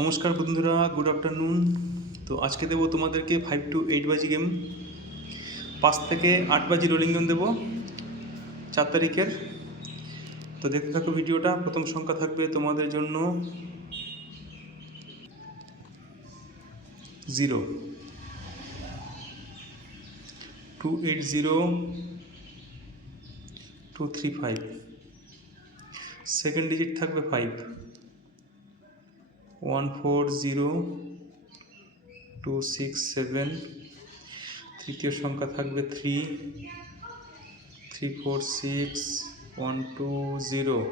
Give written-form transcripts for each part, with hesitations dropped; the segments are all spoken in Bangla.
নমস্কার বন্ধুরা, গুড আফটারনুন। তো আজকে দেবো তোমাদেরকে 5 to 8 বাজি গেম, 5 থেকে 8 বাজি রোলিং গেম দেবো 4 তারিখের। তো দেখতে থাকো ভিডিওটা। প্রথম সংখ্যা থাকবে তোমাদের জন্য 0, 280235। সেকেন্ড ডিজিট থাকবে 5, 140267। তৃতীয় সংখ্যা থাকবে 3, 346120।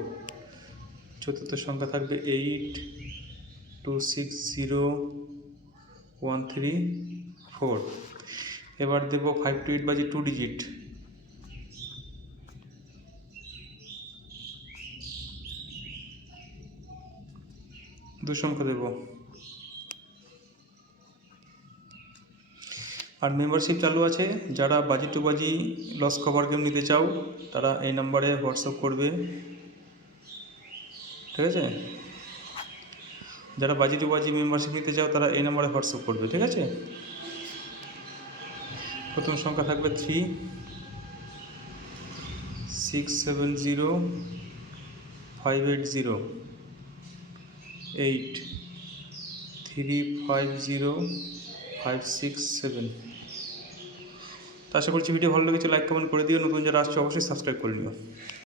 চতুর্থ সংখ্যা থাকবে 8, 260134। এবার দেব 5 to 8 বাজি 2 ডিজিট। দু সংখ্যা দেব। আর মেম্বারশিপ চালু আছে। যারা বাজি টু বাজি লস কভার গেম নিতে চাও তারা এই নাম্বারে হোয়াটসঅ্যাপ করবে, ঠিক আছে? যারা বাজি টু বাজি মেম্বারশিপ নিতে চাও তারা এই নাম্বারে হোয়াটসঅ্যাপ করবে, ঠিক আছে? প্রথম সংখ্যা থাকবে 3, 670580, 8, 350567। তো আশা করছি ভিডিও ভালো লেগেছে। লাইক কমেন্ট করে দিও। নতুন যারা আসছে অবশ্যই সাবস্ক্রাইব করে নিও।